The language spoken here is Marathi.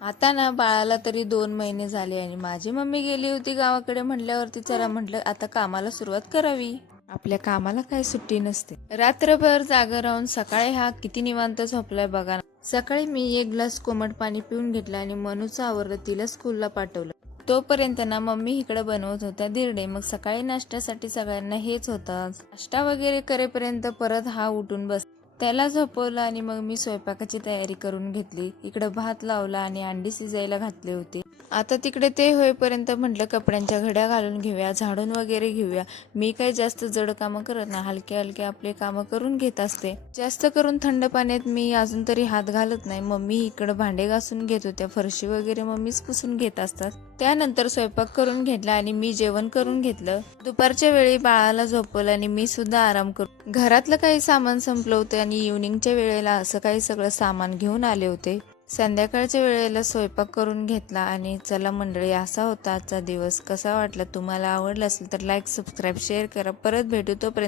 आता ना बाळाला तरी 2 महिने झाले आणि माझी मम्मी गेली होती गावाकडे म्हटल्यावरती चला म्हटलं आता कामाला सुरुवात करावी. आपल्या कामाला काही सुट्टी नसते. रात्रभर जागा राहून सकाळी हा किती निवांत झोपलाय बघा ना. सकाळी मी एक ग्लास कोमट पाणी पिऊन घेतलं आणि मनूचं आवरलं, तिला स्कूलला पाठवलं. तोपर्यंत ना मम्मी इकडे बनवत होत्या धिरडे. मग सकाळी नाश्त्यासाठी सगळ्यांना हेच होतं. नाश्ता वगैरे करेपर्यंत परत हा उठून बस. त्याला झोपवलं आणि मग मी स्वयंपाकाची तयारी करून घेतली. इकडं भात लावला आणि अंडी शिजायला घातले होते. आता तिकडे ते होईपर्यंत म्हटलं कपड्यांच्या घड्या घालून घेऊया, झाडून वगैरे घेऊया. मी काही जास्त जड कामं करत नाही, हलके हलके आपले कामं करून घेत असते. जास्त करून थंड पाण्यात मी अजून तरी हात घालत नाही. मम्मी इकडे भांडे घासून घेत होत्या, फरशी वगैरे मम्मीच पुसून घेत असतात. त्यानंतर स्वयंपाक करून घेतला आणि मी जेवण करून घेतलं. दुपारच्या वेळी बाळाला झोपवलं आणि मी सुद्धा आराम करू. घरातलं काही सामान संपलं होतं आणि इव्हनिंगच्या वेळेला असं काही सगळं सामान घेऊन आले होते. संध्याकाळच्या वेळेला स्वयंपाक करून घेतला आणि चला मंडळी, असा होता आजचा दिवस. कसा वाटला, तुम्हाला आवडला असेल तर लाईक, सबस्क्राईब, शेअर करा. परत भेटू, तोपर्यंत